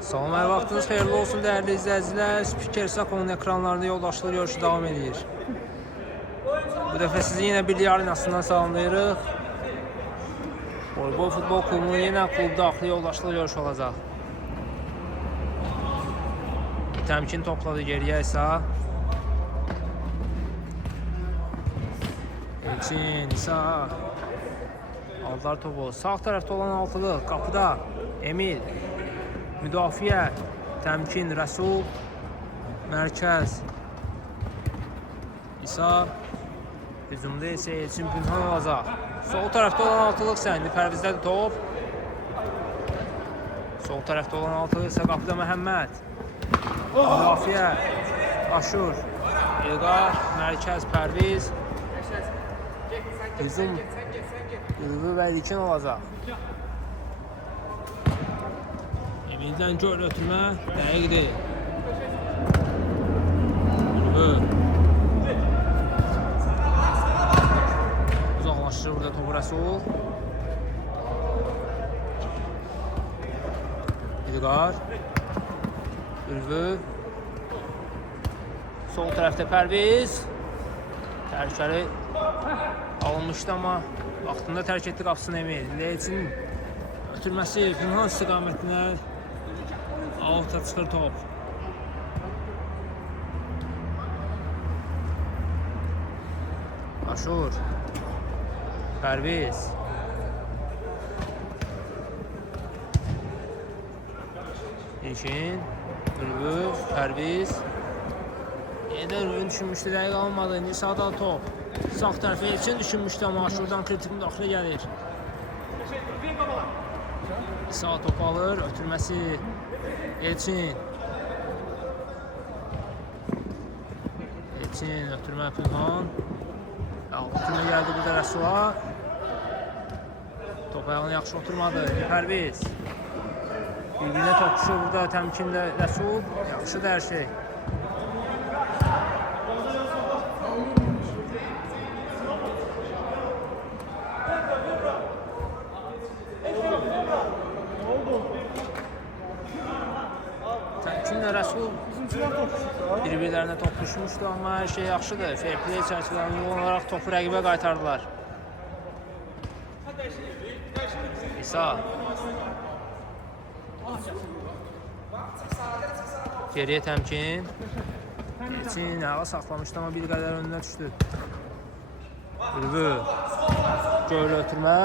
Salam, hər vaxtınız xeyirli olsun dəyərli izləyicilər. Spiker Sakonun ekranlarında yoldaşlıq görüşü davam edir. Bu dəfə sizi yenə Birlik Arenasından salamlayırıq. Voleybol futbol klubunun yenə klub daxili yoldaşlıq görüşü olacaq. Təmkin topladı geriyə isə. Elçin, İsa. Aldılar topu. Sağ tərəfdə olan altılıq. Qapıda Emil. Müdafiə. Təmkin, Rəsul. Mərkəz. İsa. Hücumda isə Elçin Pünhan olacaq. Sol tərəfdə olan altılıq səndi. Pərvizdədir top. Sol tərəfdə olan altılıq isə qapıda Məhəmməd. Müdafiə. Aşur. İlqar. Mərkəz, Pərviz. Hücum. Ülvi və Dikin olacaq. Emildən gol ötürmə. Dəqiqdir. Ülvi. Uzaqlaşdırır burada topu Rəsul. İlqar. Ülvi. Sol tərəfdə Pərviz. Təhlükəli alınmışdı, amma vaxtında tərk etdi qapısını Emil. Elçin ötürməsi Pünhan istiqamətinə avuta çıxır top. Aşur. Pərviz. İlkin. Ülvi. Pərviz. Yeniden ürün düşünmüşdü, dəqiq alınmadı. İndi sağda top. Sağ tərəfə Elçin düşünmüşdü, amma Aşurdan kritik müdaxilə gəlir. Sağ top alır, ötürməsi Elçin. Elçin, ötürmə Pünhan. Ötürmə gəldi burada Rəsula. Top ayağını yaxşı oturmadı. Pərviz. Bir-birinə toqquşur burada təmkinlə Rəsul. Yaxşıdır hər şey. Rəsul bir-birlərinə top düşmüşdü, amma hər şey yaxşıdır. Fair play çərçivəsində uyğun olaraq topu rəqibə qaytardılar. İsa. Geriyə təmkin. Elçin əla saxlamışdı, amma bir qədər önünə düşdü. Ülvi. Göl ötürmə.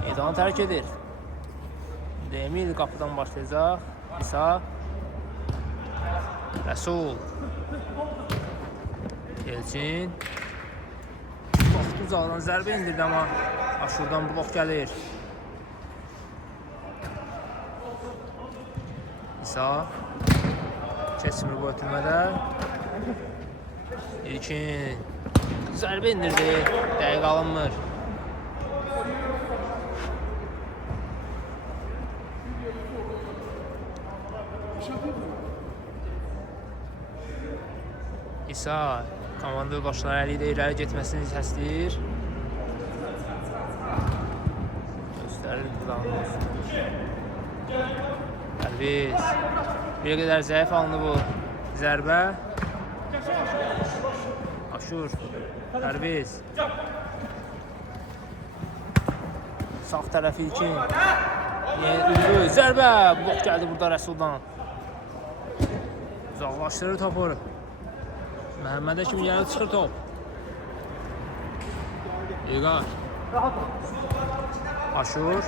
Meydanı tərk edir. Emil qapıdan başlayacaq. İsa. Rəsul. Elçin. Vaxt uzaqdan zərbə indirdi, amma Aşurdan blok gəlir. İsa. Keçmir bu ötürmədə. İlkin. Zərbə indirdi. Dəqiq alınmır. İsa komanda yoldaşları əli ilə irəli getməsini səsləyir. Göstərir buradan olsun. Pərviz. Bir qədər zəif alındı bu zərbə. Aşur. Pərviz. Sağ tərəfi İlkin. Ülvi. Zərbə. Blok gəldi burada Rəsuldan. Uzaqlaşdırır topu. Məhəmmədə kimi gəlib çıxır top. İlqar. Aşur.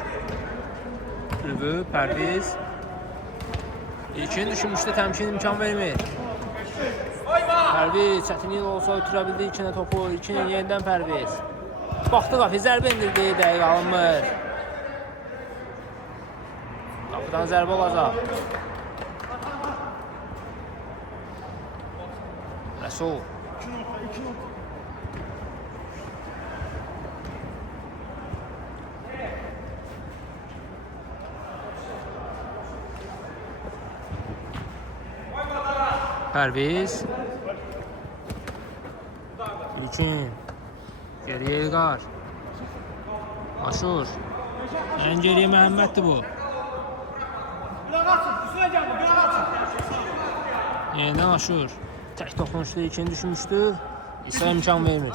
Ülvi. Pərviz. İlkin düşünmüşdü, təmkin imkan vermir. Pərviz çətinlik olsa ötürə bildi İlkinə topu. İlkin yenidən Pərviz. Baxdı qapı, zərbə indirdi, dəqiq alınmır. Qapıdan zərbə olacaq. Rəsul. Pərviz. İlkin. Geriyə İlqar. Aşur. En geriye Məhəmməddir bu. Yeniden Aşur. Tek toxunuşda ikini düşmüşdü. İsa imkan vermir.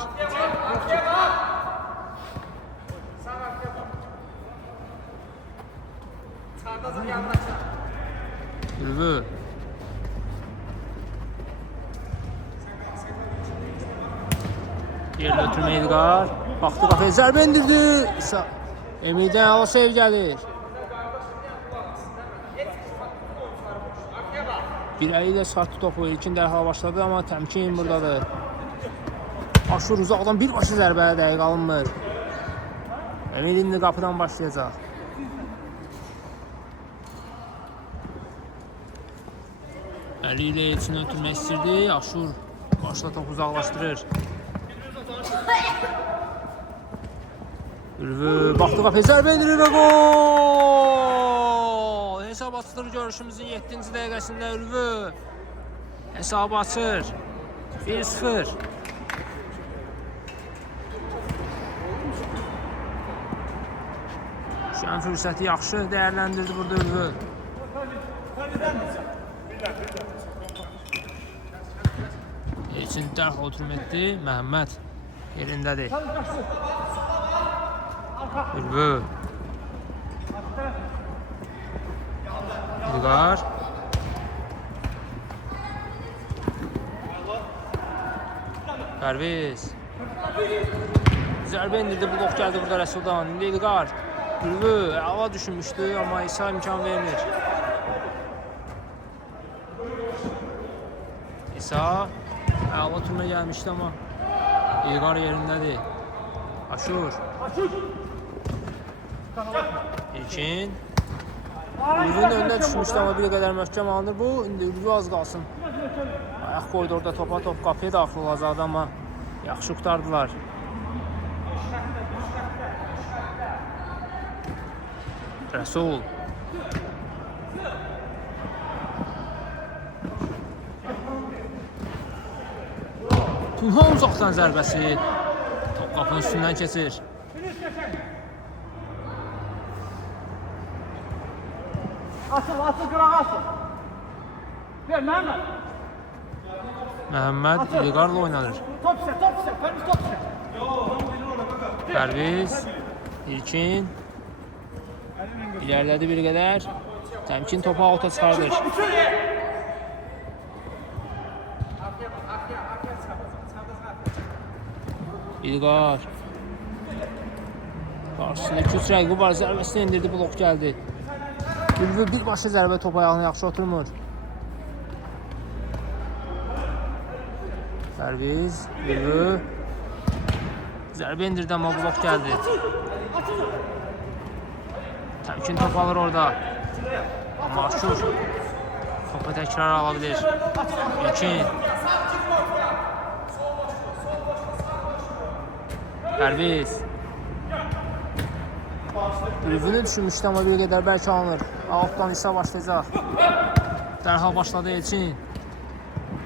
Ülvü. Yerlə ötürmə İlqar. Baxdı qafaya zərbə indirdi. İsa. Emil'den hava sev gəlir. Bir əli ilə sartı topu ilkin dərhal başladı, amma təmkin buradadır. Aşur uzaqdan birbaşa zərbəyə dəqiq alınmır. Emil indi qapıdan başlayacaq. Əli ilə elçini ötürmək istirdi. Aşur başla topu uzaqlaşdırır. Ülvü baxdı qapıya zərbə indirir və gol! Hesab açılır görüşümüzün 7-ci dəqiqəsində Ülvü hesabı açır. 1-0. Şu an fürsəti yaxşı dəyərləndirdi burada Ülvü. Elçin dərhal oturum etdi. Məhəmməd yerindədir. Ülvü. İlqar. Pərviz. Zərbə indirdi, blok gəldi burada Rəsuldan. İndi İlqar. Ülvü əla düşünmüşdü, amma İsa imkan vermir. İsa əla türmə gəlmişdi, amma İlqar yerindədir. Aşur. İlkin. Ülvünün önünə düşmüşdü, amma bir qədər möhkəm alınır bu. İndi Ülvü az qalsın. Ayaq qoydu orada topa, top qapıya daxil olacaqdı, amma yaxşı qurtardılar. Rəsul. Tunhan uzaqdan zərbəsi. Top qapının üstündən keçir. Asıl qırağa asıl. Ver Məhəmməd. Məhəmməd İlqarla oynanır. Top istə, Pərviz top istə. Pərviz. İlkin. İlerledi bir qədər. Təmkin topu auta çıxardır. İlqar. Qarşısında 2-3 rəqibi var. Zərbəsini indirdi, blok gəldi. Ülvü birbaşa zərbə top ayağına yaxşı oturmur. Pərviz. Ülvü. Zərbə indirdi, amma blok gəldi. Təmkin top alır orada. Amma Aşur topu təkrar alabilir. İlkin. Pərviz. Ülvünü düşünmüşdü, amma bir qədər bəlkə alınır. Altdan İsa başlayacaq. Dərhal başladı Elçin.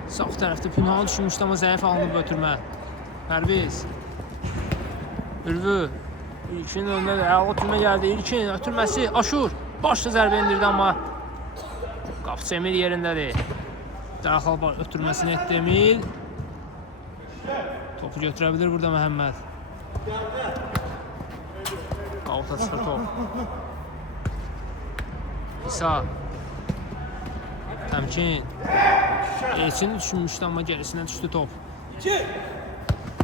Sağ tərəfdə Pünhanı düşünmüşdü, amma zəif alınıb ötürmə. Pərviz. Ülvü. İlkin önünə də əla ötürmə gəldi. İlkin ötürməsi Aşur. Başlı zərbə indirdi, amma qapıcı Emil yerindədir. Dərhal ötürməsini etdi Emil. Topu götürə bilir burada Məhəmməd. Alta çıxır top. İsa. Təmkin. Elçini düşünmüşdü, amma gerisinə düşdü top.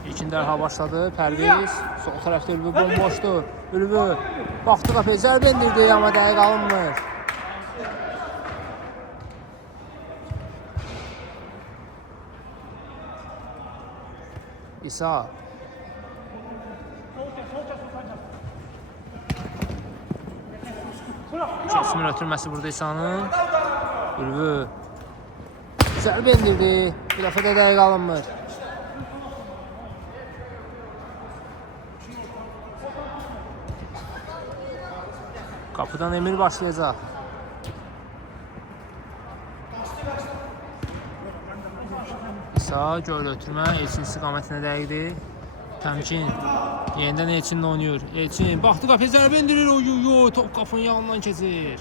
İlkin dərhal başladı. Pərviz. Sol tərəfdə Ülvü bomboşdur. Ülvü. Baxdı qapıya zərbə indirdi, amma dəqiq alınmır. İsa. Kesmir ötürməsi burada İsa'nın. Ülvü. Zərbə indirdi. Bir dəfə də dəqiq alınmır. Kapıdan Emir başlayacaq. İsa göl ötürmə. Elçin istiqamətinə dəqiqdir. Təmkin. Yenidən Elçinlə oynayır. Elçin baxdı qapıya zərbə indirir. Top qapının yanından keçir.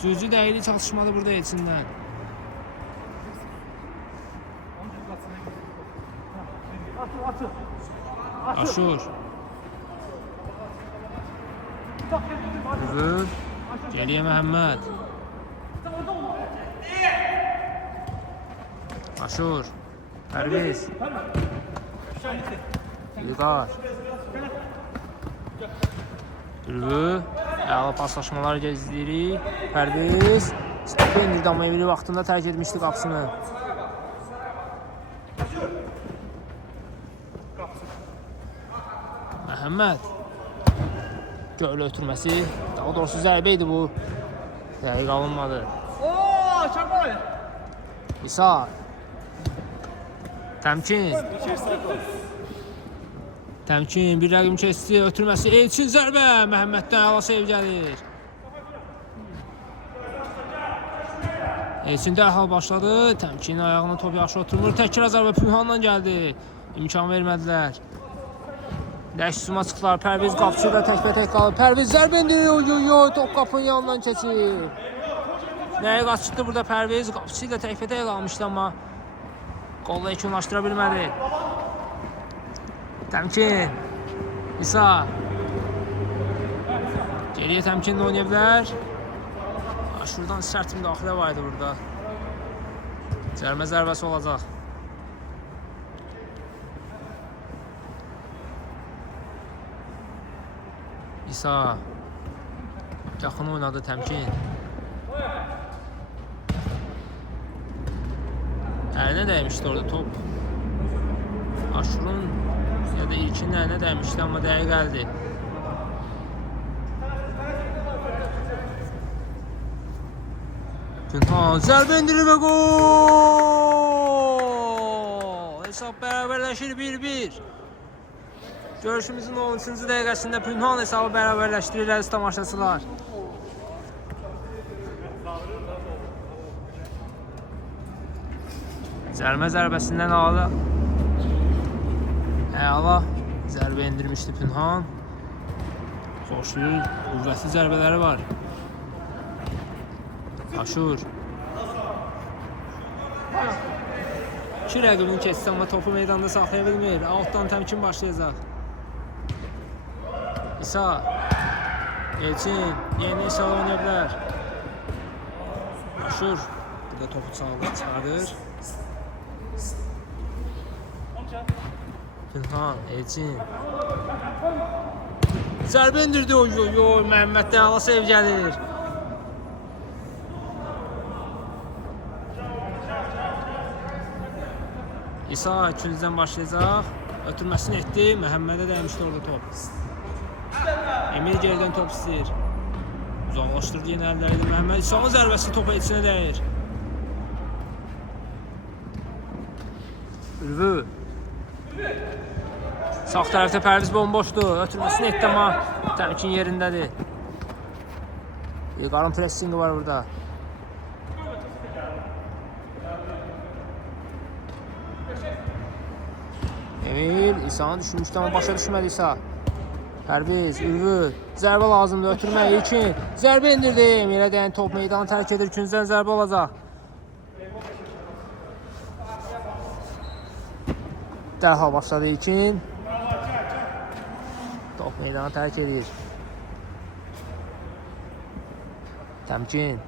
Cücü dəyili çatışmalı burada Elçindən. Atıl. Aşur. Ürgül. Geriyə Məhəmməd. Aşur. Pərviz. İlqar. Ürgül. Əla paslaşmalar izləyirik. Pərviz. Stopu indirdi, amma evli vaxtında tərk etmişdi qapısını. Məhəmməd. Göl ötürməsi. Daha doğrusu zərbə idi bu. Dəqiq alınmadı. Oo, çarpar. İsa. Təmkin. Təmkin. Bir rəqim keçdi. Ötürməsi. Elçin zərbə. Məhəmməddən əla sev gəlir. Elçin dərhal başladı. Təmkin ayağına top yaxşı oturmur. Təkrar zərbə Pünhandan gəldi. İmkan vermədilər. Dəşsuma çıxdılar. Pərviz qapıcı da təkbətək qalıb. Pərviz zərbə indirir. Top qapının yanından keçir. Nəyə qaçırdı burada Pərviz? Qapıcı da təkbətək qalmışdı, amma qolla yekunlaşdıra bilmədi. Təmkin. İsa. Geriyə təmkinlə oynaya bilər. Şuradan sərt müdaxilə var idi burada. Cərmə zərbəsi olacaq. İsa. Yaxın oynadı Təmkin. Əlinə dəymişdi orada top. Aşurun ya da İlkinin əlinə dəymişdi, amma dəqiq gəldi. Pünhan zərbə indirir və gol! Hesab bərabərləşir 1-1. Görüşümüzün 13-cü dəqiqəsində Pünhan hesabı bərabərləşdirir əziz tamaşaçılar. Cərmə zərbəsindən əla zərbə indirmişdi Pünhan. Xoşlu, qüvvətli zərbələri var. Aşur. 2 rəqibini keçdi, amma topu meydanda saxlaya bilmir. Altdan təmkin başlayacaq. İsa. Elçin. Yeni İsa oynaya bilər. Aşur. Burada topu çıxardır. Pünhan. Elçin. Zərbə indirdi. Məhəmməddən əla sev gəlir. İsa ikinciden başlayacaq. Ötürməsini etdi. Məhəmmədə dəymişdi orada top. Emil geriden top istəyir. Uzaqlaşdırdı yenə əlləri ilə Məhəmməd. İsa'nın zərbəsi topa içinə dəyir. Ülvü. Sağ tərəfdə Pərviz bomboşdur. Ötürməsini etdi, amma təmkin yerindədir. İlqarın pressingi var burada. Emil İsa'nı düşünmüşdü, amma başa düşmədi İsa. Pərviz, Ülvü, zərbə lazımdır, ötürmək İlkin. Zərbə indirdi, Emilə dəyən top meydanı tərk edir, ikinciden zərbə olacaq. Dərhal başladı İlkin. Top meydanı tərk edir. Təmkin.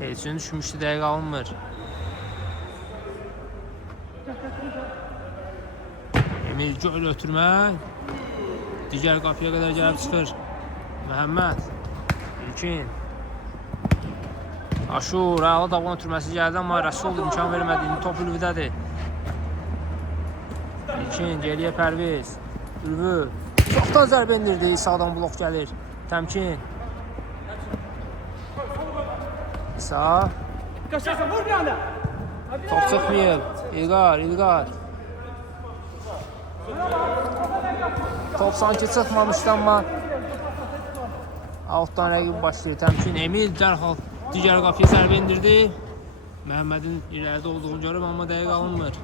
Elçin düşmüşdü, dəqiq alınmır. Emil göl ötürmək. Digər qapıya qədər gəlib çıxır. Məhəmməd. İlkin. Aşur. Əla davan ötürməsi gəldi, amma Rəsul imkan vermədi. Top Ülvüdədir. İlkin. Geriyə Pərviz. Ülvü. Çoxdan zərbə indirdi. İsa'dan blok gəlir. Təmkin. İsa. Kaçarsan vur bir anda. Top çıxmayıb. İlqar. Top sanki çıxmamışdı, amma altdan rəqib başlayır. Təmkin. Emil dərhal digər qapıya zərbə indirdi. Məhəmmədin irəlidə olduğunu görüb, amma dəqiq alınmır.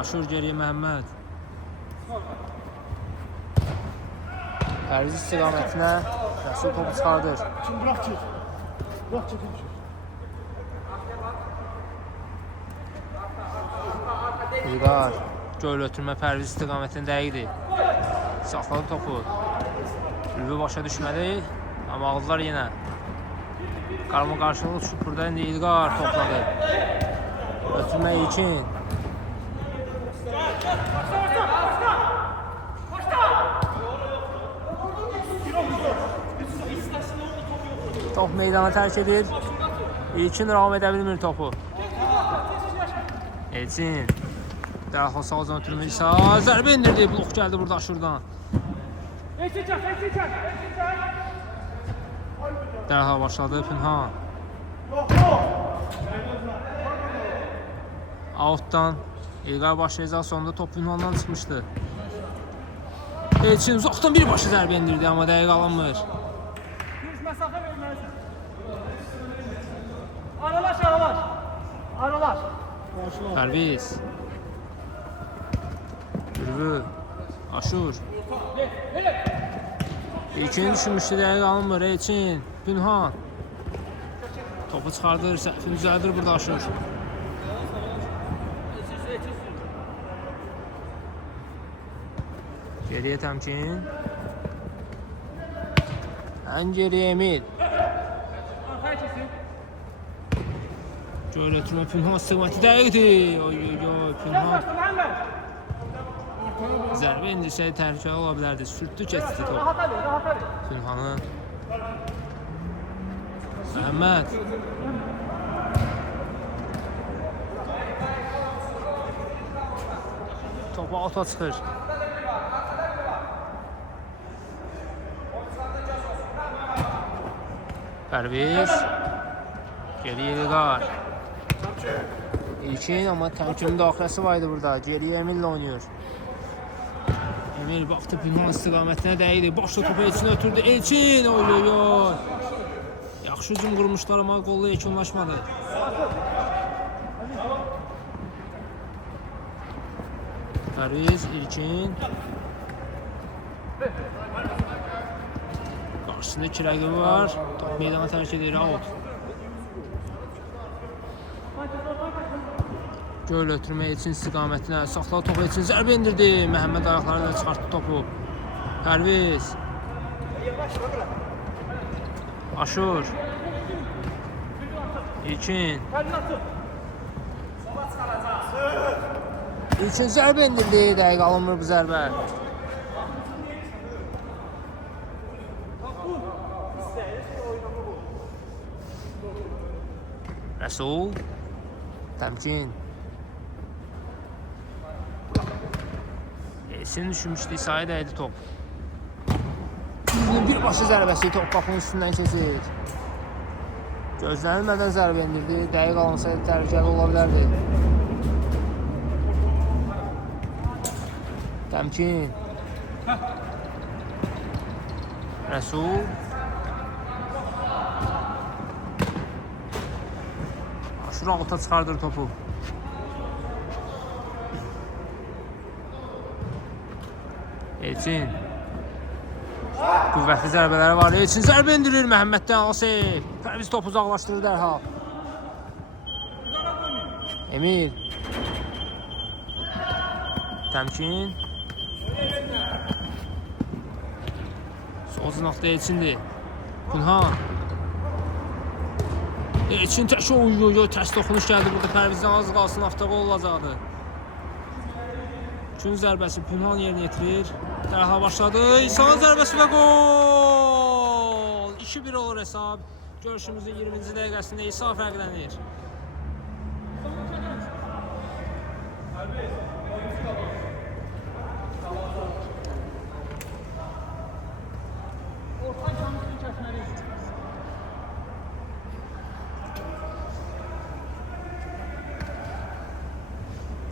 Aşur geriyə Məhəmməd. Pərviz istiqamətinə Rəsul topu çıxardır. Şimdi bırak çık. Bırak çık. İlqar göl ötürmə Pərviz istiqamətində dəqiqdir. Saxladı topu. Ülvi başa düşmədi, amma aldılar yenə. Qarma qarşılığı düşüb burada indi İlqar topladı. Ötürmə İlkin. Top meydana tərk edir. İlkin davam edə bilmir topu. Elçin. Dərhal sağdan ötürmə İsa. Zərbə indirdi. Blok gəldi burada şuradan. Dərhal başladı Pünhan. Outdan İlqar başlayacaq, sonunda top Pünhandan çıxmışdı. Elçin uzaqdan birbaşa zərbə indirdi, amma dəqiq alınmır. Düz mesafe vermelisin. Aralaş aralaş. Aralaş. Pərviz. Ürvü. Aşur. İlkin düşünmüşdü, dəqiq alınmır. Elçin. Pünhan. Topu çıxardır, səhvini düzəldir burada Aşur. Geriyə təmkin. Ən geriyə Emil. Arkaya kesin. Göl ötürmə Pünhan istiqaməti dəqiqdir. Oy Pünhan. Məhəmməd. Zərbə indirsəydi təhlükəli ola bilərdi. Sürtdü keçdi top. Rahat hadi, rahat hadi. Pünhanın. Məhəmməd. Topu alta çıxır. Pərviz. Geriyə İlqar. İlkin, amma təmkin müdaxiləsi var idi burada. Geriyə Emil ilə oynayır. Emil baxdı Pünhan istiqamətinə dəydi. Başla topu Elçinə ötürdü. Elçin! Oy. Yaxşı hücum qurmuşlar, amma qolla yekunlaşmadı. Pərviz, İlkin. Qarşısında iki rəqibi var. Top meydana tərk edir. Out. Göl ötürmə Elçin istiqamətinə. Saxladı topu Elçin. Zərbə indirdi. Məhəmməd ayaqlarına çıxartdı topu. Pərviz. Aşur. İlkin. İlkin zərbə indirdi. Dəqiq alınmır bu zərbə. Rəsul. Təmkin. Elçin düşünmüşdü. İsa'ya dəydi top. Bir başı zərbəsi top qapının üstündən keçir. Gözlənilmədən zərbə indirdi. Dəqiq alınsaydı təhlükəli ola bilərdi. Təmkin. Rəsul. Aşur alta çıxardır topu. Elçin. Qüvvətli zərbələri var. Elçin zərbə indirir. Məhəmməddən Asif. Pərviz topu uzaqlaşdırır dərhal. Emil. Təmkin. Sol cinaqda Elçindir. Pünhan. Elçin tək tərs toxunuş gəldi burada. Pərvizdən az qalsın avtoqol olacaqdı. Üçün zərbəsi Pünhan yerinə yetirir. Dərhal başladı. İsa'nın zərbəsi və gol! 2-1 olur hesab. Görüşümüzün 20-ci dəqiqəsində İsa fərqlənir.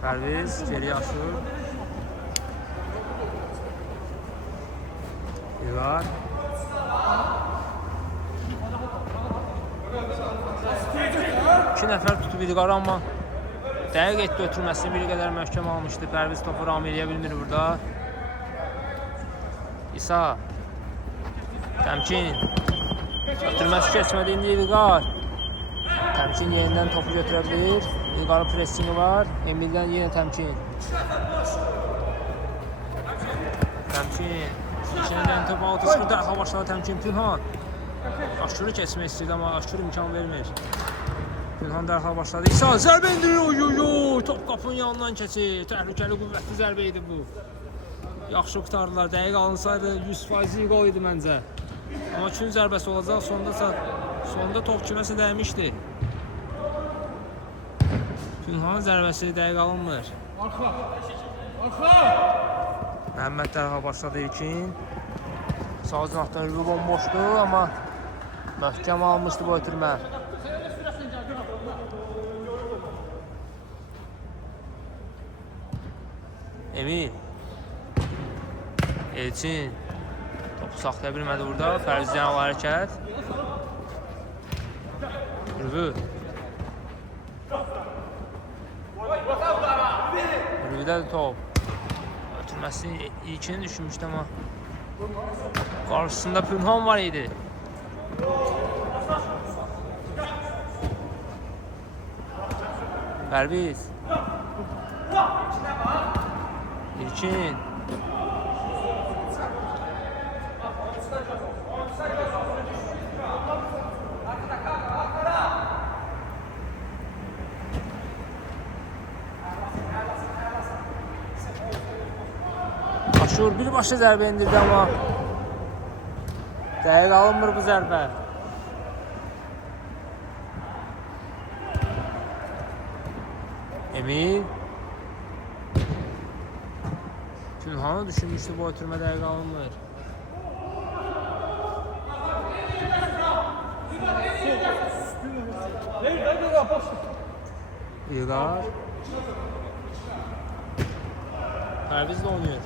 Pərviz geriyə Aşur. İlqar. İki nəfər tutub İlqar, amma dəqiq etdi ötürməsini bir qədər möhkəm almışdı. Pərviz topu ram eləyə bilmir burada. İsa. Təmkin. Ötürməsi keçmədi indi İlqar. Təmkin yenidən topu götürə bilir. İlqarın pressingi var. Emildən yenə təmkin. Təmkin. Şimdiden topu altı çıxır. Dərhal başladı təmkin. Pünhan. Aşırı keçmək istəyirdi amma aşırı imkan vermir. Pünhan dərhal başladı. İsa zərbə indiriyor. Top qapının yanından keçir. Təhlükəli, qüvvətli zərbə idi bu. Yaxşı qurtardılar. Dəqiq alınsaydı 100% gol idi məncə. Amma üçün zərbəsi olacaq. Sonda top kiməsə dəymişdi. Pünhanın zərbəsi dəqiq alınmır. Arxa. Məhəmməd dərhal başladı ilkin. Sağ cinahdan Rübü bomboşdu, amma möhkəm almışdı bu ötürmə. Emil. Elçin. Topu saxlaya bilmədi burada. Fərzdən al hərəkət. Rübü. Rübüdədir top. Ötürməsini ilkini düşünmüşdü amma qarşısında Pünhan var idi. Pərviz. İlkin. Aşur birbaşa zərbə indirdi amma dəqiq alınmır bu zərbə. Emil. Pünhanı düşünmüşdü bu ötürmə dəqiq alınmır. İlqar. Pərviz də oynuyor.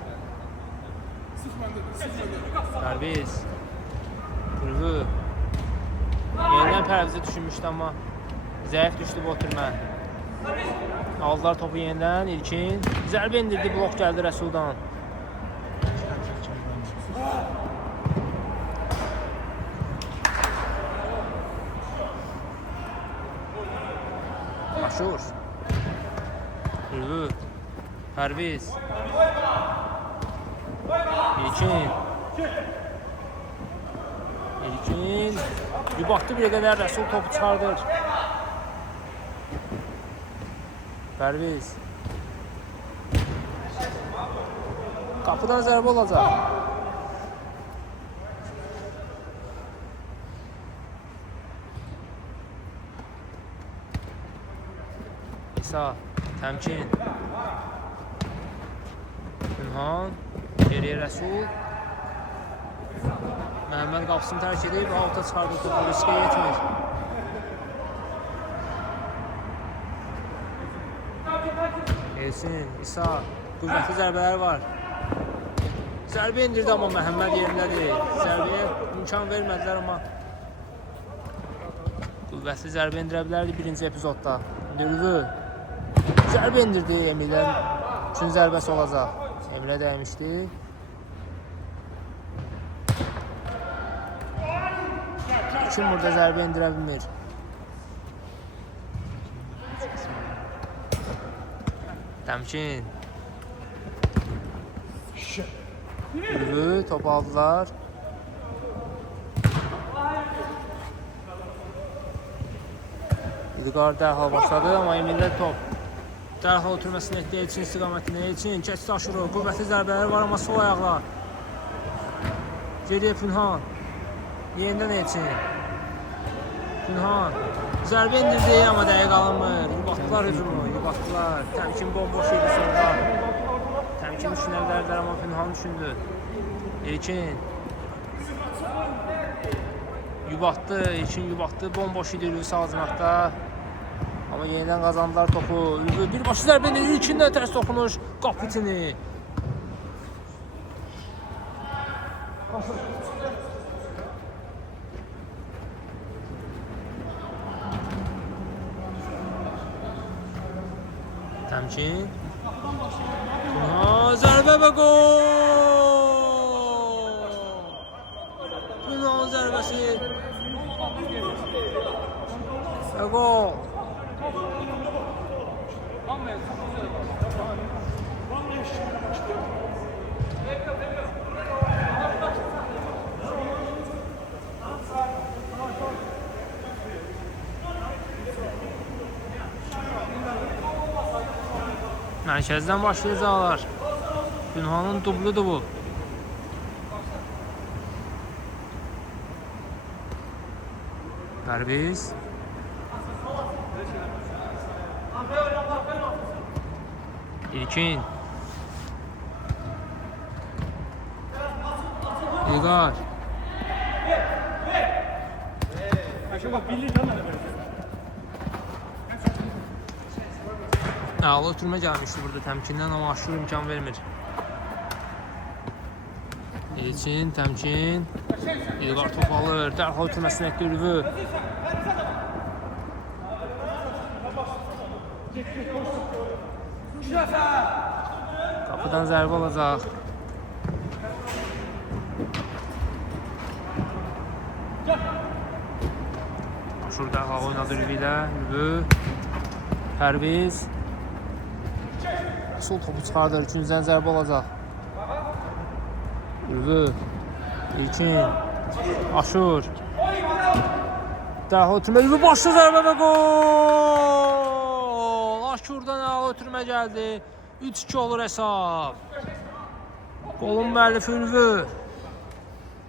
Pərviz. Rübü. Yenidən Pərviz'i düşünmüşdü amma zəif düşdü bu ötürmə. Aldılar topu yenidən. İlkin. Zərbə indirdi. Blok gəldi Rəsuldan. Aşur. Rübü. Pərviz. İlkin. Yubatdı bir qədər. Rəsul topu çıxardır. Pərviz. Qapıdan zərbə olacaq. İsa. Təmkin. Pünhan. Geriyə Rəsul. Məhəmməd qapısını tərk edib, alta çıxardı topu, riskə yetmir. Elsin, İsa, qüvvətli zərbələr var. Zərbə indirdi amma Məhəmməd yerindədir. Zərbəyə imkan vermədilər amma qüvvətli zərbə indirə bilərdi birinci epizodda. Rübü. Zərbə indirdi Emil'dən. Üçün zərbəsi olacaq. Emil'ə dəymişdi. Kim burada zərbə indirə bilmir. Təmkin. Rübü topu aldılar. İlqar dərhal başladı amma Emil'də top. Dərhal oturmasını etdi Elçin istiqamətində. Elçin keçdi aşırı. Qüvvətli zərbələri var amma sol ayaqla. Geriyə Pünhan. Yenidən Elçin. Pünhan. Zərbə indirdi amma dəqiq alınmır. Yubatdılar hücumu. Yubatdılar. Təmkin bomboş idi sonda. Təmkin düşünə bilərdilər amma Pünhan düşündü. İlkin. Yubatdı. İlkin yubatdı. Bomboş idi sağ cinahda. Amma yenidən qazandılar topu. Birbaşa zərbə indirdi. İlkindən tərs toxunuş. Qapitini. Təmkin. Zərbə və gol! gol. Mərkəzdən başlayacaqlar. Günhanın dubludur bu. Pərviz. İlkin. İlqar. Ağlı ötürmə gəlmişdi burada təmkindən, amma aşırı imkan vermir. İlkin, təmkin. İlqar top alır, dərhal ötürməsini etdi Ülvü. Qapıdan zərbə olacaq. Aşur dərhal oynadı Ülvü ilə. Ülvü. Pərviz. Sol topu çıxardır, üçüncüdən zərbə olacaq. Ülvü. İlkin. Aşur. Dərhal ötürmə. Ülvü başlı zərbə və gol! Aşurdan dərhal ötürmə gəldi. 3-2 olur hesab. Qolun müəllifi Ülvü.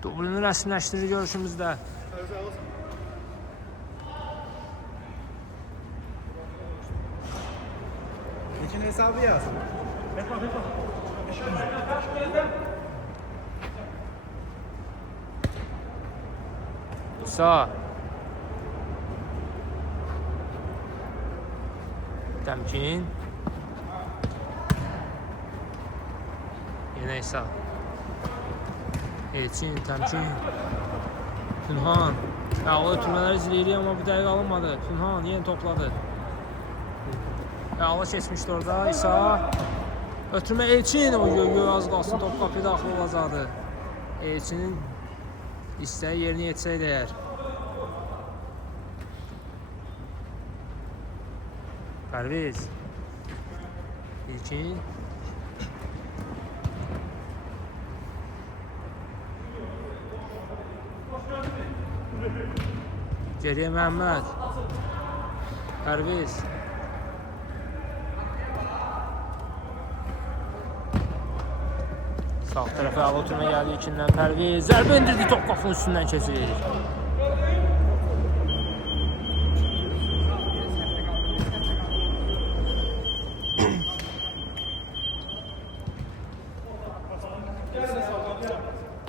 Dublunu rəsmiləşdirir görüşümüzdə. İçin hesabı yaz. İsa. Təmkin. Yenə İsa. Elçin, təmkin. Günhan. Ağlı ötürmələr izləyir, amma bir dəqiq alınmadı. Günhan yenə topladı. Ağlı keçmişdi orada. İsa. Ötürmə Elçin. Oy, az qalsın top qapıya daxil olacaqdı. Elçinin istəyi yerinə yetsəydi əgər. Pərviz. İlkin. Geriyə Məhəmməd. Pərviz. Sağ tərəfə ağ oturma gəldi ikindən Pərviz. Zərbə indirdi, top qapının üstündən keçir.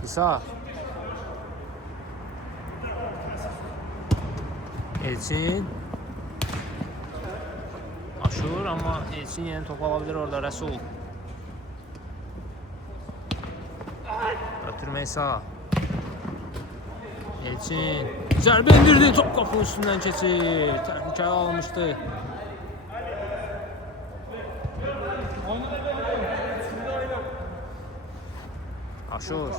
İsa. Elçin. Aşur, amma Elçin yeni top alabilir orada. Rəsul. Ötürmək sağ. Elçin. Zərbə indirdi, top qapının üstündən keçir. Təhlükəli almışdı. Aşur.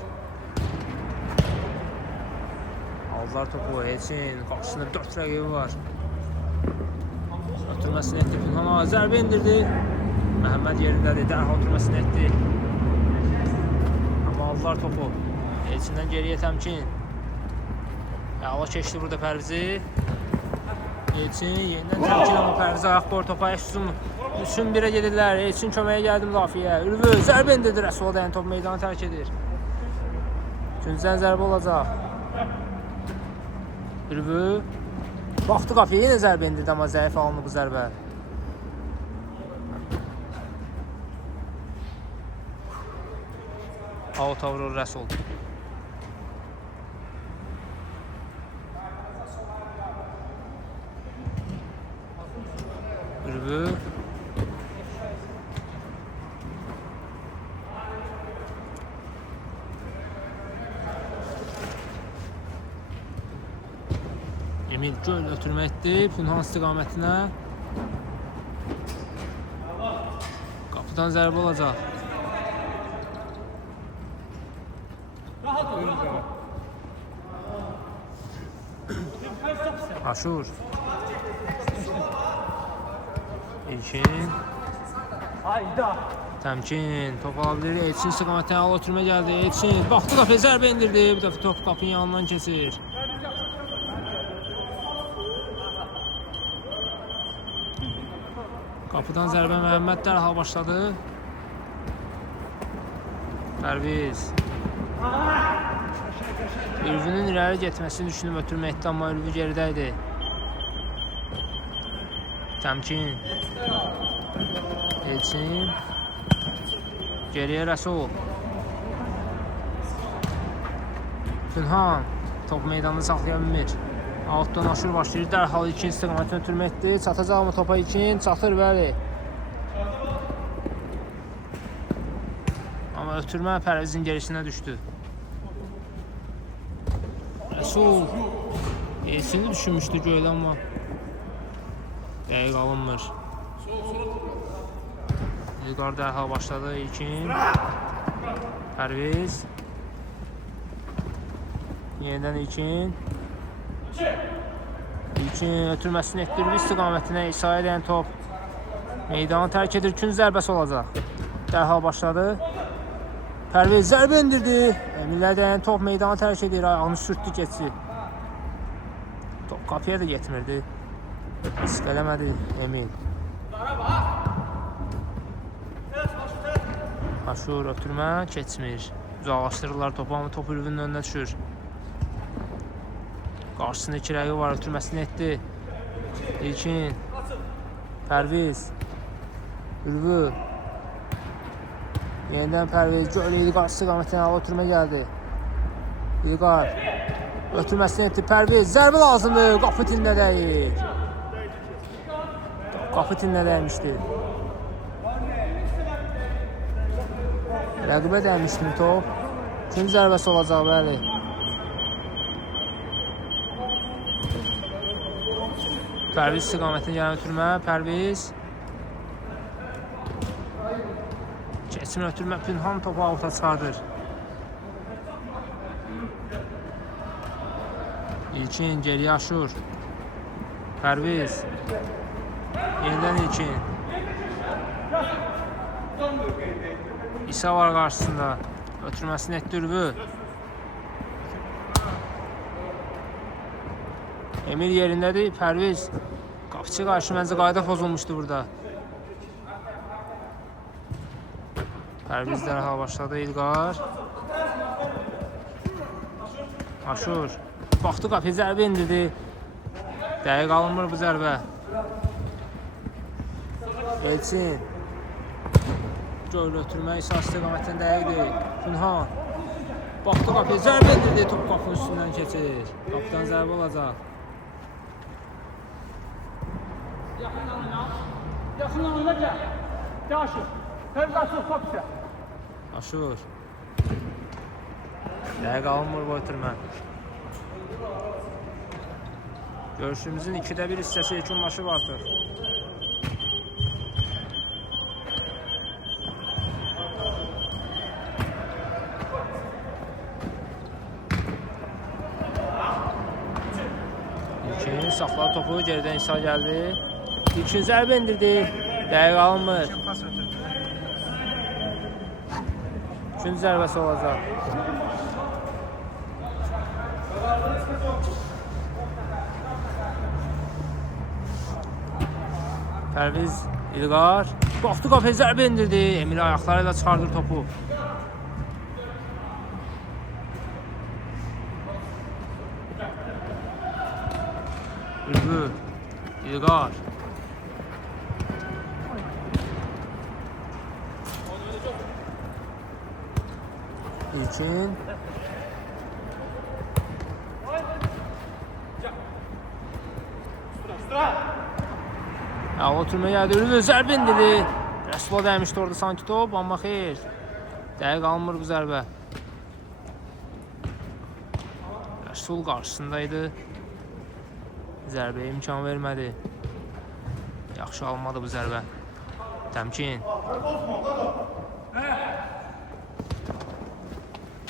Aldılar topu. Elçin. Qarşısında 4 rəqibi var. Ötürməsini etdi. Pinhana zərbə indirdi. Məhəmməd yerindədir. Dərhal ötürməsini etdi. Amma aldılar topu. Elçindən geriyə təmkin. Əla keçdi burada Pərvizi. Elçin yenidən təmkin, amma Pərviz ayaq qoyur topa. Üçün birə gedirlər. Elçin köməyə gəldi müdafiəyə. Ülvü zərbə indirdi. Rəsul dayan top meydanı tərk edir. Üçüncüdən zərbə olacaq. Ülvü baxdı qapıya, yenə zərbə indirdi, amma zəif alındı bu zərbə. Out vurur Rəsul. Ülvü. Emil Göl ötürmə etdi Pinhan istiqamətinə. Qapıdan zərbə olacaq. Aşur. İlkin. Hayda. Təmkin. Top ala bilir. Elçin istiqamətə al oturma gəldi. Elçin. Baxdı qapıya zərbə indirdi. Bu dəfə top qapının yanından keçir. Qapıdan zərbə Məhəmməd dərhal başladı. Pərviz. Ülvünün irəli getməsini düşünüb ötürməkdə, amma Ülvü geridə idi. Təmkin. Elçin. Geriyə Rəsul. Pünhan. Top meydanını saxlaya bilmir. Altdan aşır başlayır. Dərhal ikinci istiqamətini ötürməkdir. Çatacaq mı topa ikin? Çatır, bəli. Amma ötürmə Pərvizin gerisinə düşdü. Rəsul. Elçini düşünmüşdü göylə, amma dəqiq alınmır. İlqar dərhal başladı. İlkin. Pərviz. Yenidən İlkin. İlkin ötürməsini etdirir istiqamətinə. İsa edən top meydanı tərk edir. Gün zərbəsi olacaq. Dərhal başladı. Pərviz zərbə indirdi. Emillərdən top meydanı tərk edir. Ayağını sürtdü keçi. Top qapıya da getmirdi. Risk eləmədi Emil. Aşur ötürmə keçmir. Uzaqlaşdırırlar topu, amma top Ülvünün önünə düşür. Qarşısında iki rəqi var, ötürməsini etdi. İlkin. Pərviz. Ülvü. Yenidən Pərviz. Gölü qarşı istiqamətinə al ötürmə gəldi. İlqar. Ötürməsini etdi. Pərviz. Zərbə lazımdır. Qapı tinlə dəyir. Qapı tinlə dəymişdi. Rəqibə dəymişdi top. Kim zərbəsi olacaq, bəli. Pərviz istiqamətinə gələn ötürmə. Pərviz. Keçmir ötürmə. Pünhan topu avuta çıxardır. İlkin geriyə aşır. Pərviz. Yenidən İlkin. İsa var qarşısında. Ötürməsini etdi Ülvü. Emil yerindədir. Pərviz. Qapıçı qarşı məncə qayda pozulmuşdu burada. Pərviz dərhal başladı. İlqar. Aşur. Baxdı qapıya zərbə indirdi. Dəqiq alınmır bu zərbə. Elçin. Gol ötürmə İsa istiqamətində dəqiqdir. Pünhan. Baxdı qapıya zərbə indirdi. Top qapının üstündən keçir. Qapıdan zərbə olacaq. Yaxınlarına gəl. Yaşır. Fövqəsi top isə. Aşur. Dəqiq alınmır bu ötürmə. Görüşümüzün 2də 1 hissəsi yekunlaşıb artıq. İlkin saxladı topu, geridən İsa gəldi. İlkin zərbə indirdi. Dəqiq alınmır. Gün zərbəsi olacaq. Pərviz, İlqar. Baxdı qapıya zərbə indirdi. Emil ayaqlarıyla çıxardır topu. Ülvü, İlqar. İlkin. Oturma gəldi, Ülvü zərbə indirdi. Rəsula dəymişdi orada sanki top, amma xeyr. Dəqiq alınmır bu zərbə. Rəsul qarşısındaydı. Zərbəyə imkan vermədi. Yaxşı alınmadı bu zərbə. Təmkin.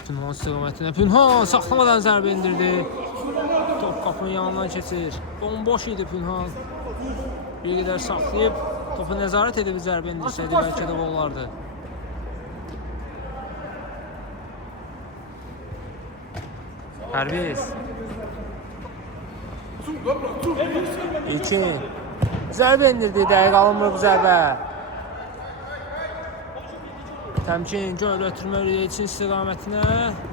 Pünhan istiqamətinə. Pünhan saxlamadan zərbə indirdi. Top qapının yanından keçir. Bomboş idi Pünhan. Bir qədər saxlayıb Topu nəzarət edib zərbə endirsəydi bəlkə də gol olardı. Pərviz. İlkin. Zərbə indirdi, dəqiq alınmır bu zərbə. Təmkin, göl ötürmə İlkin istiqamətinə.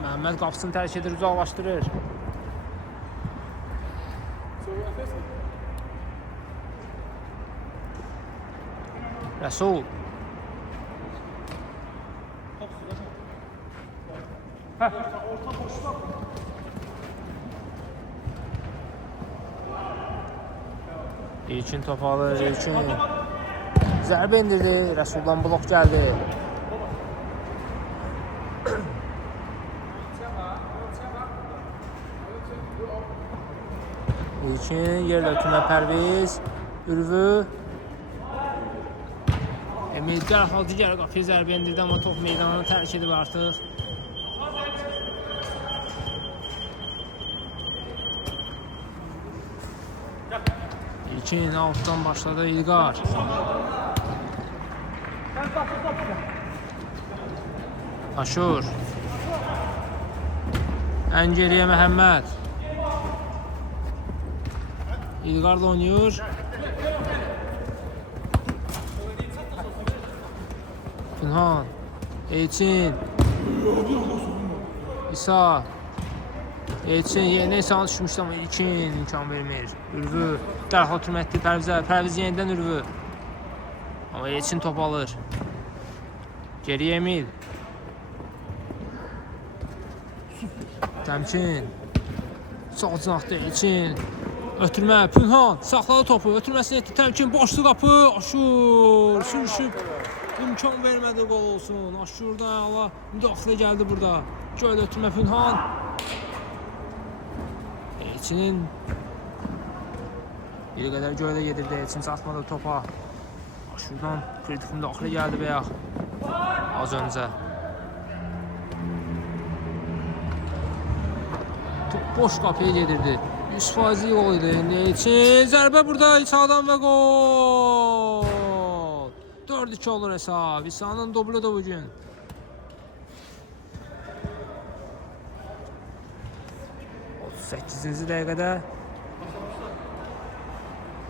Məhəmməd qapısını tərk edir, uzaqlaşdırır. Rəsul. İlkin top alır, İlkin. Zərbə indirdi, Rəsuldan blok gəldi. İlkin, yerlə ötürmə Pərviz. Ürvü. Emil dərhal digər qapıya zərbə endirdi, amma top meydanını tərk edib artıq. İlkin altdan başladı İlqar. Aşur. Ən geriyə Məhəmməd. İlqar da oynayır. Pünhan. Elçin. İsa. Elçin yerinə İsa'nı düşmüşdü, amma İlkin imkan vermir. Ürvü. Dərhal oturma etdi Pərvizə. Pərviz yenidən Ürvü. Amma Elçin top alır. Geriyə Emil. Təmkin. Sağ cinahda Elçin. Ötürmə, Pünhan. Saxladı topu. Ötürməsini etdi. Təmkin. Boşlu qapı. Aşur. Sürüşüb. İmkan vermədi gol olsun. Aşurdan Allah müdaxilə gəldi burada. Göl ötürmə Pünhan. Elçinin bir qədər göylə gedirdi. Elçin çatmadı topa. Aşurdan kritik müdaxilə gəldi bəyək. Az öncə. Top boş qapıya gedirdi. 100% gol idi. Elçin zərbə burada İsa'dan və gol. 4-2 olur hesab. İsa'nın doblu da bugün. – 8-ci dəqiqədə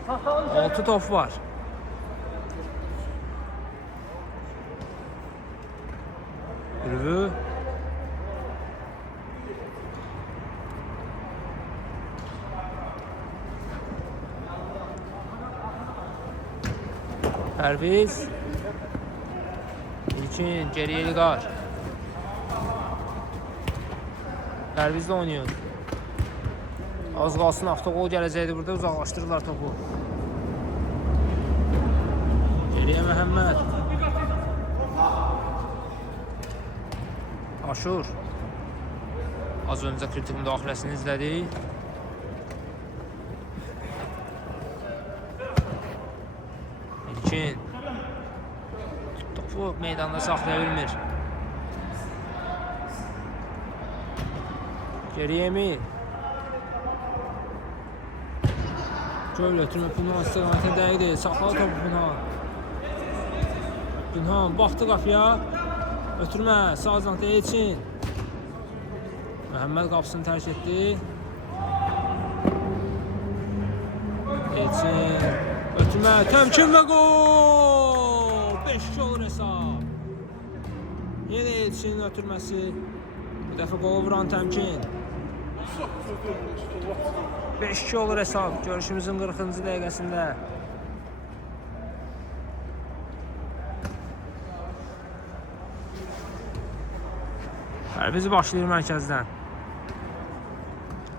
6 top var. Ürvü. Pərviz. İlkin, geriyə İlqar. Pərviz də oynuyor. Az qalsın avtogol gələcəkdi burada, uzaqlaşdırırlar topu. Geriyə Məhəmməd. Aşur. Az öncə kritik müdaxiləsini izlədik. İlkin. Topu meydanda saxlaya bilmir. Geriyə Emil. Göl ötürmə Pünhan istiqamətində dəqiq deyil. Saxladı topu Pünhan. Pünhan baxdı qapıya. Ötürmə sağ cinahda Elçin. Məhəmməd qapısını tərk etdi. Elçin. Ötürmə, təmkin və gol! 5-2 olur hesab. Yenə Elçinin ötürməsi. Bu dəfə qolu vuran təmkin. 5-2 olur hesab. Görüşümüzün 40-cı dəqiqəsində. Pərviz başlayır mərkəzdən.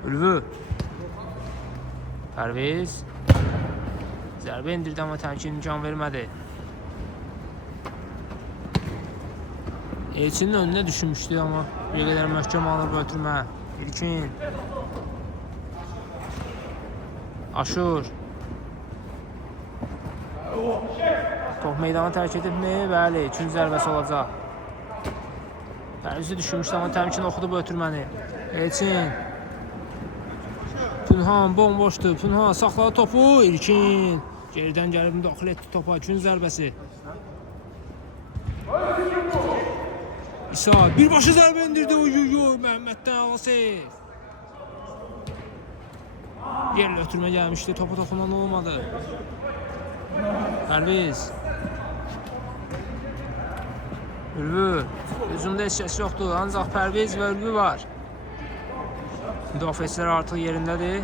Ülvü. Pərviz. Zərbə indirdi, amma təmkin imkan vermədi. Elçinin önünə düşünmüşdü, amma bir qədər möhkəm alıb ötürmə. İlkin. Aşur. Top meydanı tərk edibmi? Bəli, 2-cü zərbəsi olacaq. Pərvizi düşünmüşdü, amma təmkin oxudu bu ötürməni. Elçin. Pünhan bomboşdur. Pünhan saxladı topu. İlkin. Geriden gəlib müdaxilə etdi topa. Gün zərbəsi. İsa birbaşa zərbə indirdi. Oy, Məhəmməddən Alasey. Yerlə ötürmə gəlmişdi. Topa toxunan olmadı. Pərviz. Ülvü. Hücumda heç kəs yoxdur. Ancaq Pərviz və Ülvü var. Müdafiəçilər artıq yerindədir.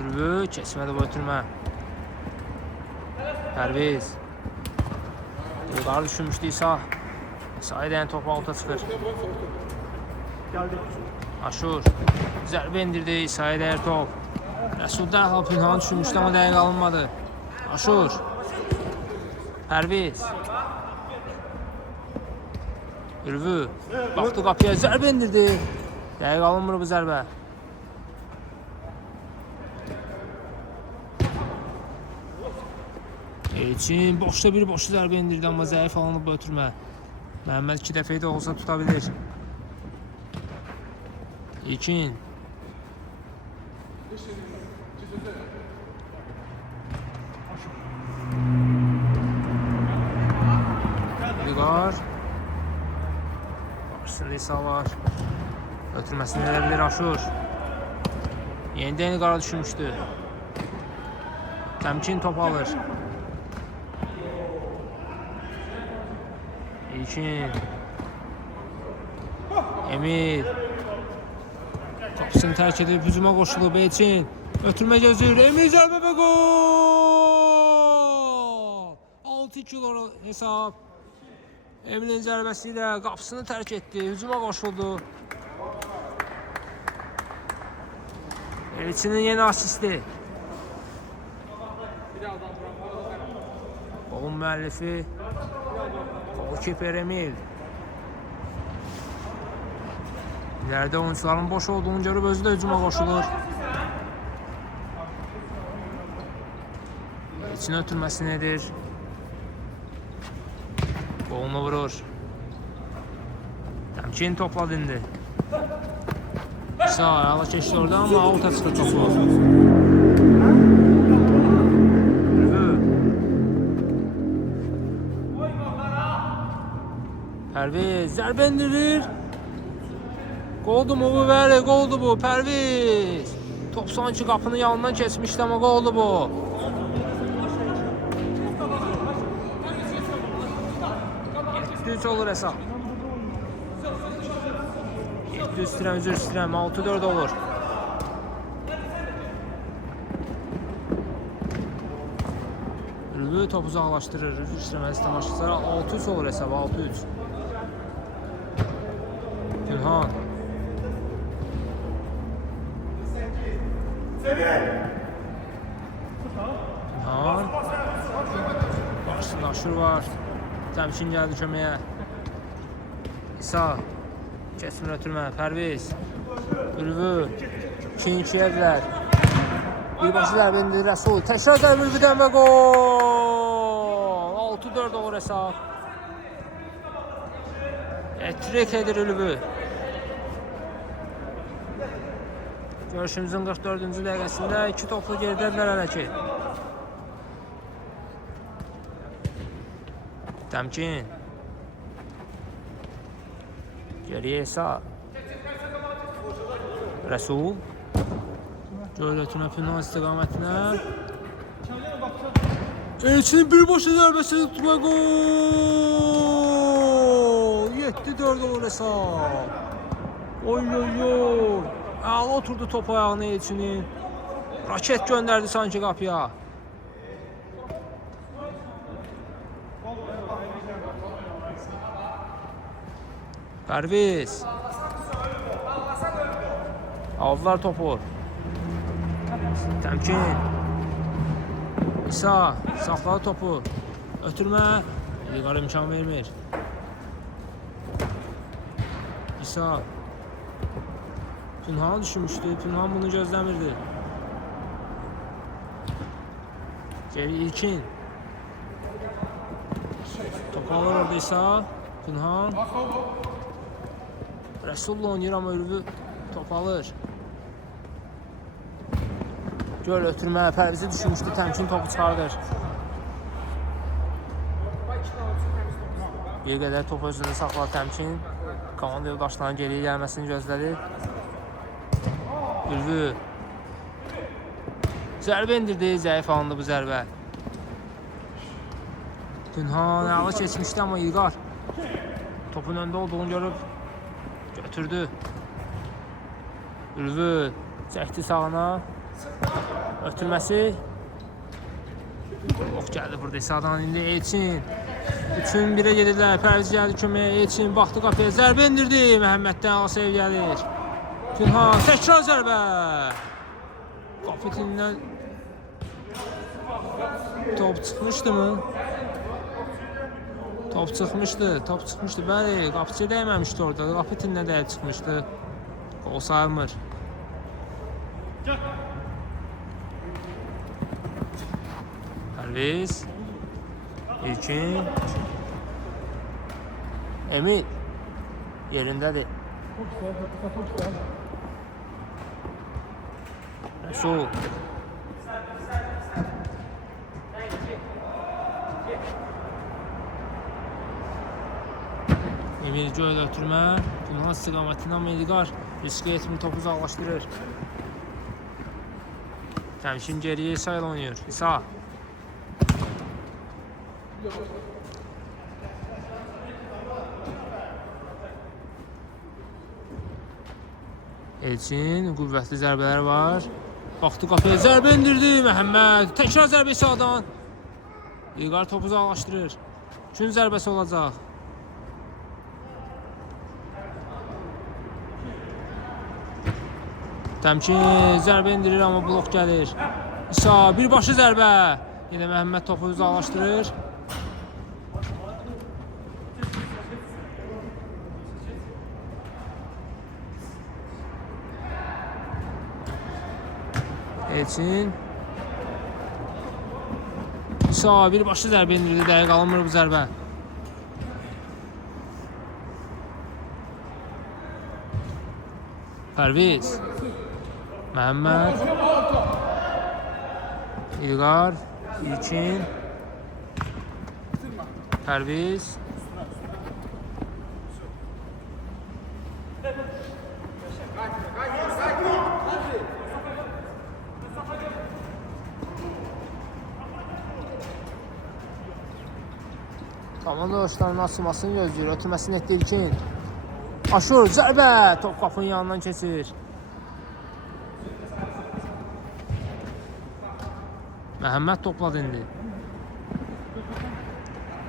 Ülvü keçmədi bu ötürmə. Pərviz. Yukarı düşünmüştü İsa. İsa'ya değen topu alta çıxır. Aşur. Zərbə indirdi. İsa'ya değer top. Rəsul dərhal Pünhanı düşünmüştü ama dəqiq alınmadı. Aşur. Pərviz. Ülvü. Baxdı qapıya. Zərbə indirdi. Dəqiq alınmır bu zərbə. Elçin boşda bir boşu zərbə indirdi amma zəif alınıb ötürmə. Məhəmməd 2 dəfə də olsa tuta bilir. İlkin. Vüqar. Qarşısında İsa var. Ötürməsini edə bilir Aşur. Yenidən Vüqara düşürmüşdü. Təmkin top alır. İlkin. Emil. Kapısını tərk edib hücuma qoşulub Elçin. Ötürmə gözləyir. Emil zərbə və gol! 6-2 hesab. Emil'in zərbəsi ilə qapısını tərk etdi. Hücuma qoşuldu. Elçinin yeni asisti. Golun müəllifi Golkiper Emil. İleride oyuncuların boş olduğunu görüp özü de hücuma koşulur. İçine ötürmesi nedir? Golunu vurur. Temkin topladı indi. Sağ ayağla keçdi orada ama alta çıxır topu. Pərviz zərbə indirir. Qoldu mu bu? Bəli, qoldu bu. Pərviz. Top sanki qapının yanından keçmişdi ama qoldu bu. Düz olur hesab. 700 istəyirəm, üzr istəyirəm. 6-4 olur. Ülvü topu uzaqlaşdırır. Üzr istəyirəm, əziz tamaşaçılar. 6-3 olur hesab, 6-3. Gülhan. Gülhan. Qarşısında Aşur var. Təmkin gəldi köməyə. İsa. Keçmir ötürmə. Pərviz. Ülvü. 2-2-yədilər. Birbaşı zərbə indi Rəsul. Təkrar zərbə Ülvüdən və gol. 6-4 olur hesab. Etrik edir Ülvü. Görüşümüzün 44-cü dəqiqəsində 2 toplu geridədirlər hələ ki. Təmkin. Geriyə İsa. Rəsul. Göl ötürmə final istiqamətinə. Elçinin birbaşa zərbəsini tutma gol. 7-4 olur hesab. Oy. Əla oturdu top ayağına Elçinin. Raket gönderdi sanki qapıya. Pərviz. Aldılar topu. Təmkin. İsa saxladı topu. Ötürmə. Vüqar imkan vermir. İsa. Pünhan düşünmüştü. Pünhan bunu gözləmirdi. Geri İlkin. Topu alır orada İsa. Pünhan. Rəsulla oynayır ama Ülvü top alır. Göl ötürmə, Pərvizi düşmüşdü, təmkin topu çıxardır. Bir qədər top özündə saxladı təmkin. Komanda yoldaşlarının geriyə gəlməsini gözlədi. Ülvü. Zərbə indirdi, zəif alındı bu zərbə. Günhan əla keçmişdi, amma İlqar topun öndə olduğunu görüb götürdü. Ülvü çəkdi sağına. Ötürməsi. Ox gəldi burada İsa'dan, indi Elçin. 3-1-ə gedirlər, Pərviz gəldi köməyə, Elçin baxdı qapıya, zərbə indirdi. Məhəmməddən ala sev gəlir. Günhan təkrar zərbə. Qapı tinindən top çıxmışdı mı? Top çıxmışdı, bəli, qapıçı dəyməmişdi orada, qapı tinindən dəyib çıxmışdı. Qol sayılmır. Pərviz, İlkin, Emil yerindədir. Rəsul. Emil göl ötürmə, Günhan istiqamətindən İlqar riskə etmir, topu uzaqlaşdırır. Təmkin geriyə İsa ilə oynayır. İsa. Elçin, qüvvətli zərbələr var. Baxdı qapıya, zərbə indirdi Məhəmməd. Təkrar zərbə İsa'dan. İlqar topu uzaqlaşdırır. Gün zərbəsi olacaq. Təmkin zərbə indirir, amma blok gəlir. İsa birbaşa zərbə. Yenə Məhəmməd topu uzaqlaşdırır. Elçin. İsa birbaşa zərbə indirdi, dəqiq alınmır bu zərbə. Pərviz. Məhəmməd. İlqar. İlkin. Pərviz. Komanda oyunçularının açılmasını gözləyir. Ötürməsini etdi İlkin. Aşur zərbə. Top qapının yanından keçir. Məhəmməd topladı indi.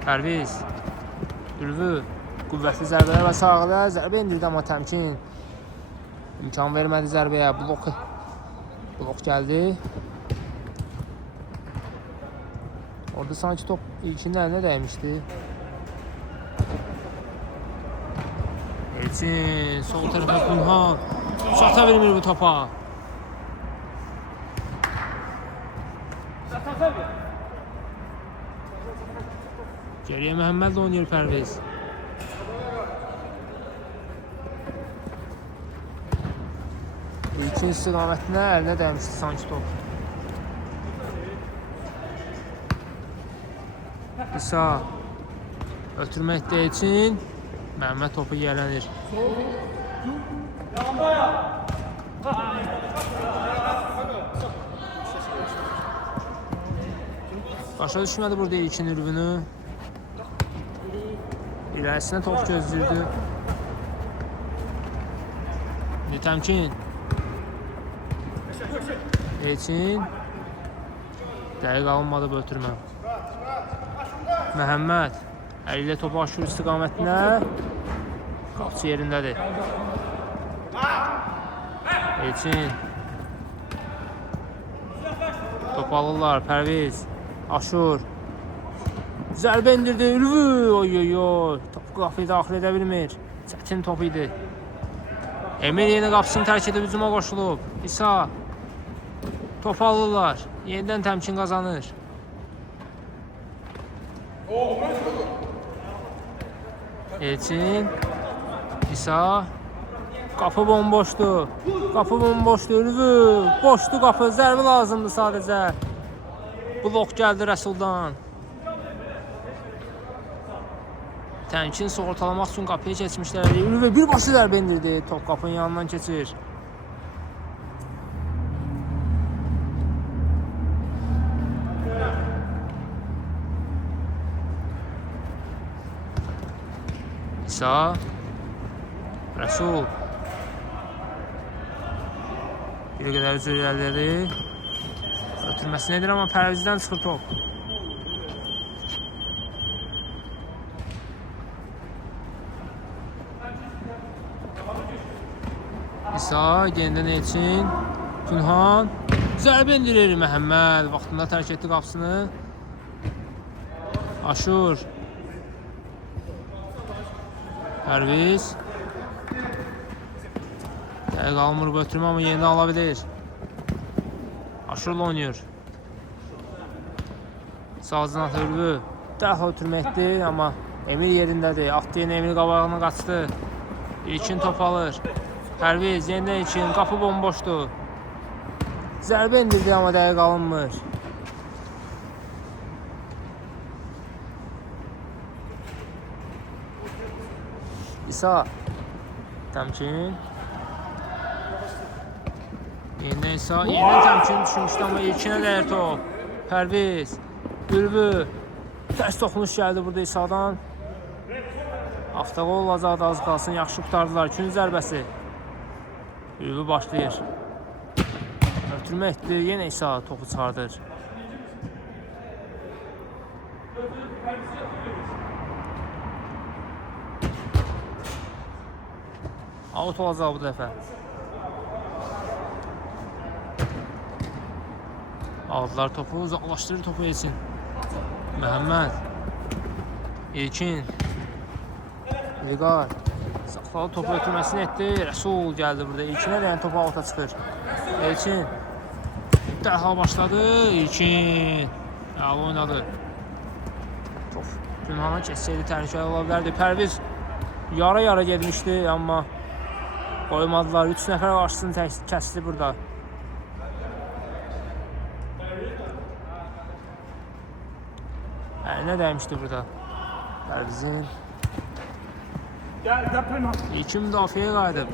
Pərviz. Ülvü. Qüvvətli zərbələr və sağda. Zərbə indirdi, amma təmkin imkan vermədi zərbəyə. Blok gəldi. Orada sanki top İlkinin əlinə dəymişdi. Elçin sol tərəfə Günhan. Çata bilmir bu topa. Geriyə Məhəmmədlə oynayır Pərviz. İlkin istiqamətinə əlinə dəymişdi sanki top. İsa ötürməkdə Elçin. Məhəmməd topu yələnir. Başa düşmədi burada İlkin ürünü. İlərisinə top gözlürdü. Təmkin. Elçin. Dəqiq alınmadı bu ötürmə. Məhəmməd əli ilə topu Aşur istiqamətinə. Qapçı yerindədir. Elçin. Top alırlar. Pərviz. Aşur. Zərbə indirdi. Ülvü. Oy. Topu qapıyı daxil edə bilmir. Çətin top idi. Emil yeni qapısını tərk edib hücuma qoşulub. İsa. Top alırlar. Yenidən təmkin qazanır. Elçin. İsa. Qapı bomboşdur. Qapı bomboşdur. Ürvü. Boşdur qapı. Zərbə lazımdır sadəcə. Blok gəldi Rəsuldan. Təmkin sığortalamaq üçün qapıya keçmişlər. Ürvü birbaşa zərbə indirdi. Top qapının yanından keçir. İsa. Rəsul. Bir qədər üzr irəliləri. Ötürməsi nedir amma Pərvizdən çıxır top. İsa yenidən Elçin. Günhan. Zərbə indirir Məhəmməd. Vaxtında tərk etdi qapısını. Aşur. Pərviz. Dəqiq almır bu ötürmə amma yenidən ala bilir. Aşurla oynayır. Sağcın atı Ürvü. Dərhal ötürmə etdi amma Emir yerindədir. Atdı yeni Emir qabağına qaçdı. İlkin top alır. Pərviz yenidən İlkin. Qapı bomboşdur. Zərbə indirdi amma dəqiq alınmır. İsa. Təmkin. Yenidən İsa. Yenidən təmkin düşmüşdü amma İlkinə dəyir top. Pərviz. Ürvü. Tərs toxunuş gəldi burada İsa'dan. Avtogol olacaqdı az qalsın. Yaxşı qutardılar. İkinci zərbəsi. Ürvü başlayır. Ötürmə etdi. Yenə İsa topu çıxardır. Out olacaq bu dəfə. Aldılar topu, uzaqlaşdırır topu Elçin. Məhəmməd. İlkin. Viqar. Saxladı topu ötürməsini etdi. Rəsul gəldi burada. İlkinə deyən topu alta çıxır. Elçin. Dərhal başladı. İlkin. Əla oynadı. Top Günhan'a keçsəydi təhlükəli ola bilərdi. Pərviz yara getmişdi amma qoymadılar. 3 nəfər qarşısını kəsdi burada. Əlinə dəymişdi burada. Pərvizin. İlkin müdafiəyə qayıdıb.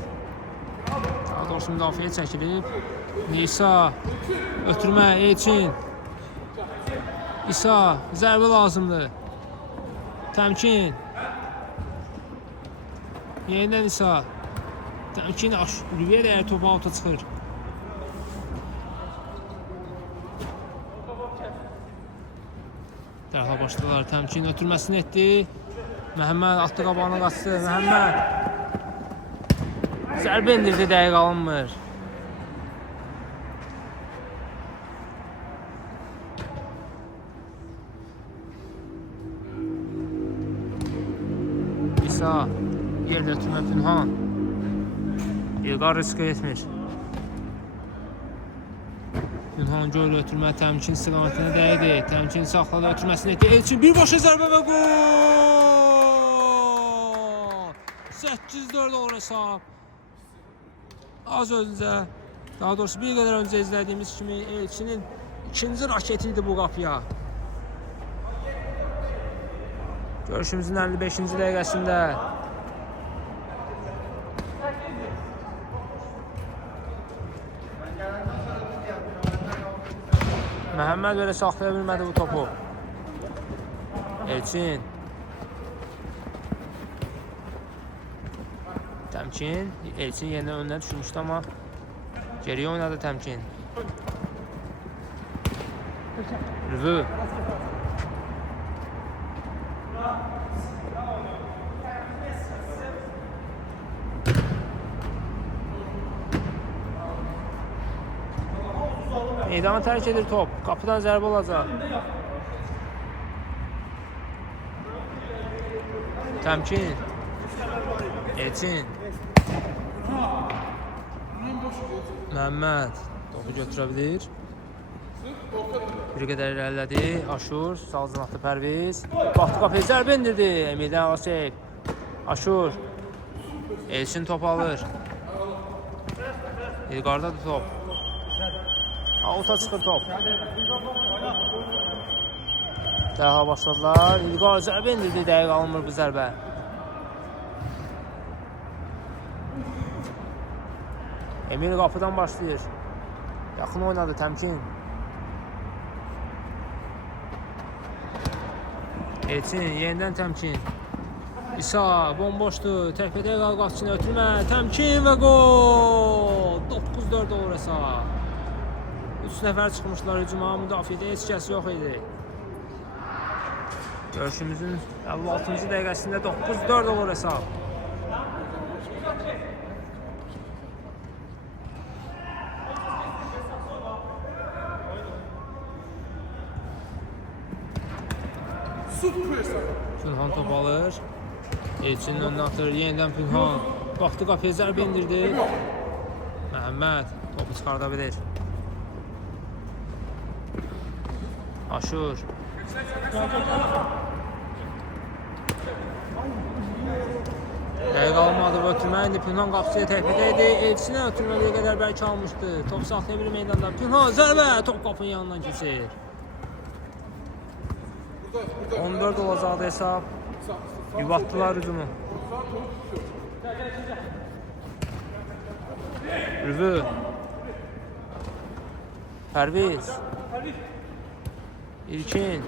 Daha doğrusu müdafiəyə çəkilib. Nisa. Ötürmə. Elçin. İsa. Zərbə lazımdır. Təmkin. Yenidən İsa. Təmkin Ürvüyə dəyər topu alta çıxır. Dərhal başladılar. Təmkin ötürməsini etdi. Məhəmməd atdı qabağına qaçdı. Məhəmməd. Zərbə indirdi, dəqiq alınmır. İsa. Yerdə ötürmə Günhan. İlqar riskə etmir. Günhan göl ötürmə təmkin istiqamətinə dəydi. Təmkin saxladı, ötürməsini etdi. Elçin birbaşa zərbə və gol! 8-4 olur hesab. Az öncə, daha doğrusu bir qədər öncə izlədiyimiz kimi Elçinin ikinci raketi idi bu qapıya. Görüşümüzün 55-ci dəqiqəsində. Məhəmməd belə saxlaya bilmədi bu topu. Elçin. Təmkin. Elçin yerinə önünə düşmüşdü amma geriyə oynadı Təmkin. Ürvü. Meydanı tərk edir top. Qapıdan zərbə olacaq. Təmkin. Elçin. Məhəmməd topu götürə bilir. Bir qədər irəlilədi. Aşur. Sağ cinahlı Pərviz. Baxdı qapıya zərbə indirdi. Emildən Alasek. Aşur. Elçin top alır. İlqardadır top. Avuta çıxır top. Dərhal başladılar. İlqar zərbə indirdi, dəqiq alınmır bu zərbə. Emil qapıdan başlayır. Yaxın oynadı, təmkin. Elçin, yenidən təmkin. İsa, bomboşdur. Təkbədək qalqasını ötürmə. Təmkin və gol! 9-4 olur hesab. 3 nəfər çıxmışlar hücuma, müdafiədə heç kəs yox idi. Görüşümüzün 56-cı dəqiqəsində 9-4 olur hesab. Pünhan top alır. Elçinin önünə atır. Yenidən Pünhan. Baxdı qapıya zərbə indirdi. Məhəmməd topu çıxarda bilir. Aşur. Dəqiq almadı bu ötürmə. İndi Pünhan qapısıya təhvədə idi. Elçinə ötürməliyə qədər bəlkə almışdı. Top saxlaya bilir meydanda. Pünhan zərbə. Top qapının yanından keçir. 14 olacaqdı hesab. Yubatdılar hücumu. Rüvü. Pərviz. İlkin.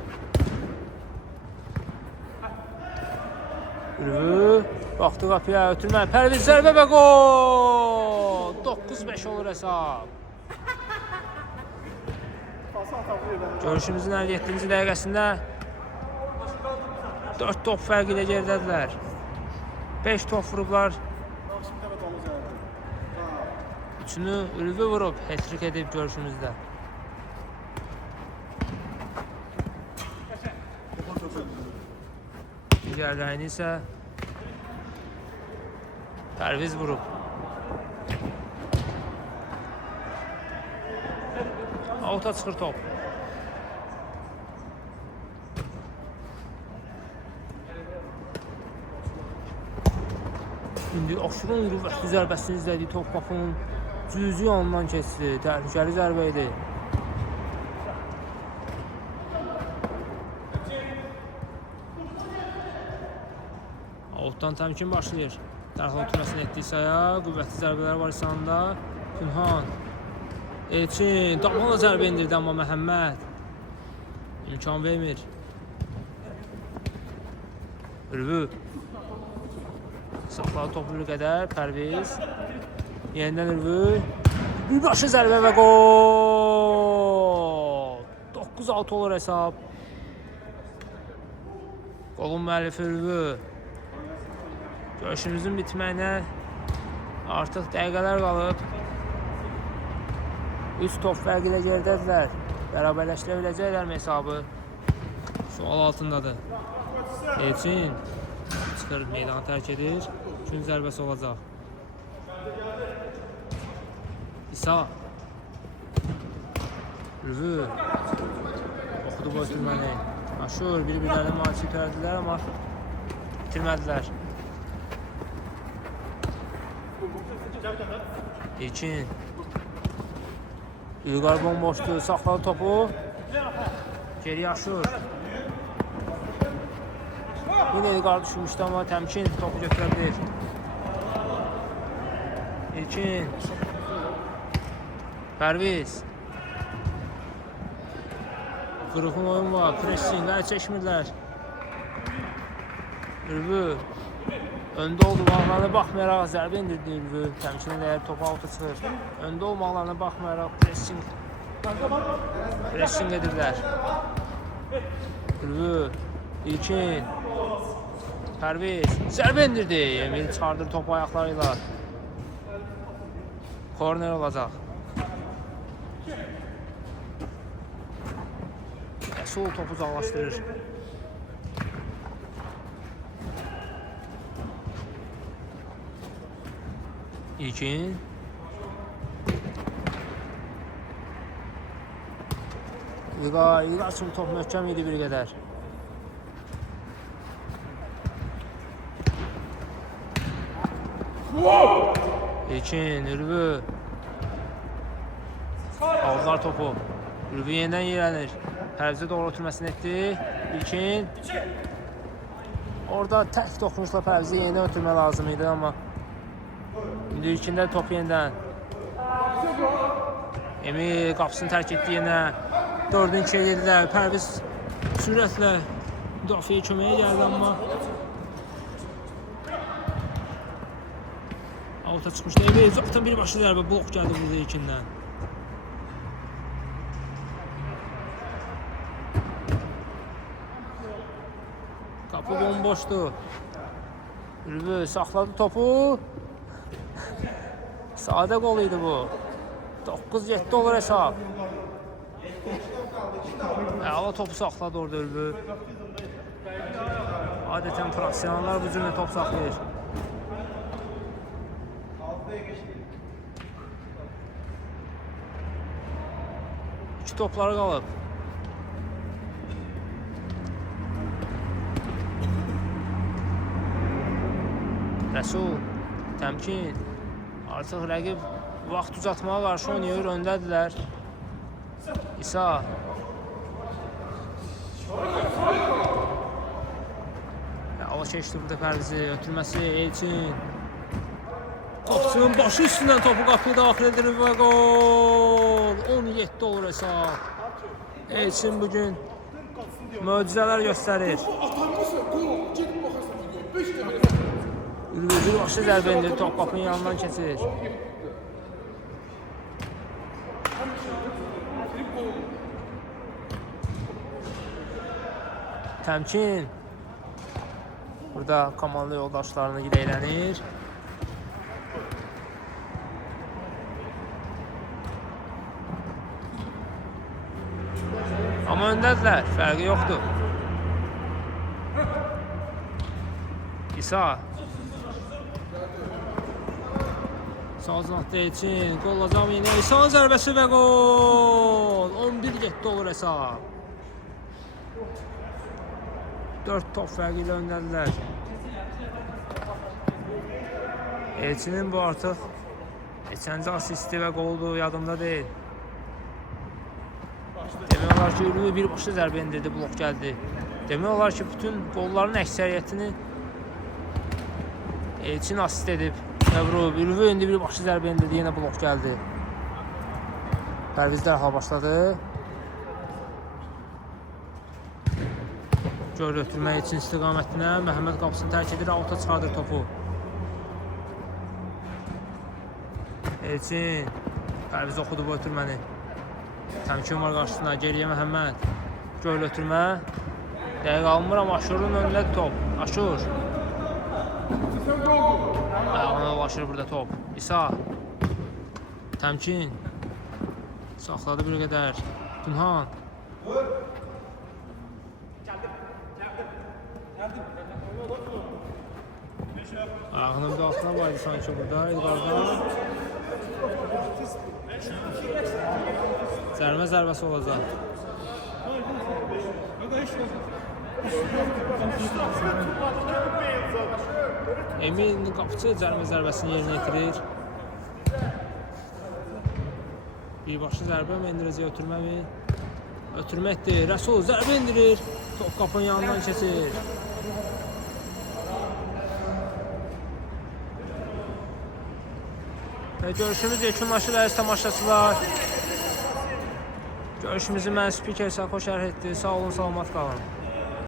Rüvü. Baxdı qapıya ötürmə. Pərviz zərbə və gol! 9-5 olur hesab. Görüşümüzün 57-ci dəqiqəsində 4 top fərq ilə geridədirlər. 5 top vurublar. Üçünü Ülvü vurub, hat-trick edib görüşümüzdə. Digərlərini isə Pərviz vurub. Avuta çıxır top. İndi Aşurun qüvvətli zərbəsini izlədiyi top qapının cüzü yanından keçdi. Təhlükəli zərbə idi. Avutdan təmkin başlayır. Dərhal oturmasını etdiyi saya, qüvvətli zərbələr var İsa'nda. Pünhan. Elçin, damala zərbə indirdi amma Məhəmməd imkan vermir. Ülvü. Saxladı topu bir qədər, Pərviz. Yenidən Ülvü. Birbaşa zərbə və gol! 9-6 olur hesab. Qolun müəllifi Ülvü. Görüşümüzün bitməyinə artıq dəqiqələr qalıb. 3 top fərq ilə geridədirlər. Bərabərləşdirə biləcəklərmi hesabı? Sual altındadır. Elçin çıxır, meydanı tərk edir. Gün zərbəsi olacaq. İsa. Rüvü. Oxudu bu ötürməni. Aşur bir-birlərini maçı törədilər, amma bitirmədilər. İlkin. İlqar bomboşdur, saxladı topu. Geri Aşur. Yine İlqar düşmüşdü, amma təmkin topu götürə bilir. İlkin. Pərviz. Qırıqın oyun var, pressing, əl çəkmirlər. Ülvü. Öndə olduqlarına baxmayaraq zərbə indirdi Ülvü. Təmkinə dəyər topu avuta çıxır. Öndə olmaqlarına baxmayaraq pressing edirlər. Ülvü. İlkin. Pərviz. Zərbə indirdi. Emil çıxardır topu ayaqlarıyla. Korner olacaq. Sol topu uzaqlaşdırır. İlkin. İlqar üçün top möhkəm idi bir qədər. İlkin, Ülvü. Aldılar topu. Ülvi yenidən yerənir. Pərvizə doğru ötürməsini etdi. İlkin. Orada tək toxunuşla Pərvizə yenidən ötürmə lazım idi, amma indi ilkində top yenidən. Emil qapısını tərk etdi yenə. 4-ün 2-yə gedilər. Pərviz sürətlə müdafiəyə köməyə gəldi, amma Alta çıxmışdı. Emil uzaqdan birbaşlı zərbə blok gəldi burada ilkindən. Kapı bomboşdu. Ülvi saxladı topu. Sadə qol idi bu. 9-7 olur hesab. Əla topu saxladı orada Ülvi. Adətən profesionallar bu cürlə top saxlayır. İki topları qalıb. Rəsul, təmkin. Artıq rəqib vaxt uzatmağa qarşı oynayır, öndədirlər. İsa. Ala keçdi burada Pərvizi, ötürməsi Elçin. Qapçının başı üstündən topu qapıya daxil edir və qol. 17 olur hesab. Elçin bugün möcüzələr göstərir. Ülvi başı zərbə indir, top qapının yanından keçir. Təmkin. Burada komanda yoldaşlarını giləylənir. Amma öndədirlər, fərqi yoxdur. İsa. Sağ zınatda Elçin, qollacaq yine İsa'nın zərbəsi və qol. 11-7 olur hesab. 4 top fərqi ilə öndədirlər. Elçinin bu artıq keçənci asisti və qoldu, yadımda deyil. Demək olar ki, Ülvi birbaşlı zərbə indirdi, blok gəldi. Demək olar ki, bütün qolların əksəriyyətini Elçin asist edib. Vurub. Ülvi indi birbaşlı zərbə indirdi, yenə blok gəldi. Pərviz dərhal başladı. Gol ötürmək üçün istiqamətinə Məhəmməd qapısını tərk edir, alta çıxardır topu. Elçin. Pərviz oxudu bu ötürməni. Təmkin var qarşısında, geriyə Məhəmməd. Gol ötürmə. Dəqiq alınmır, amma Aşurun önündədir top. Aşur. Ayağına ulaşır burada top. İsa. Təmkin. Saxladı bir qədər. Tunhan. Ayağının bir altına vardı sanki burada. İlqardan. Zərmə zərbəsi olacaq. Emil qapıcı cərimə zərbəsini yerinə yetirir. Birbaşlı zərbə mi indirəcək, ötürmə mi? Ötürmə etdi. Rəsul zərbə indirir. Top qapının yanından keçir. Və görüşümüz yekunlaşır əziz tamaşaçılar. Görüşümüzü mən spiker Sako şərh etdi. Sağ olun, salamat qalın.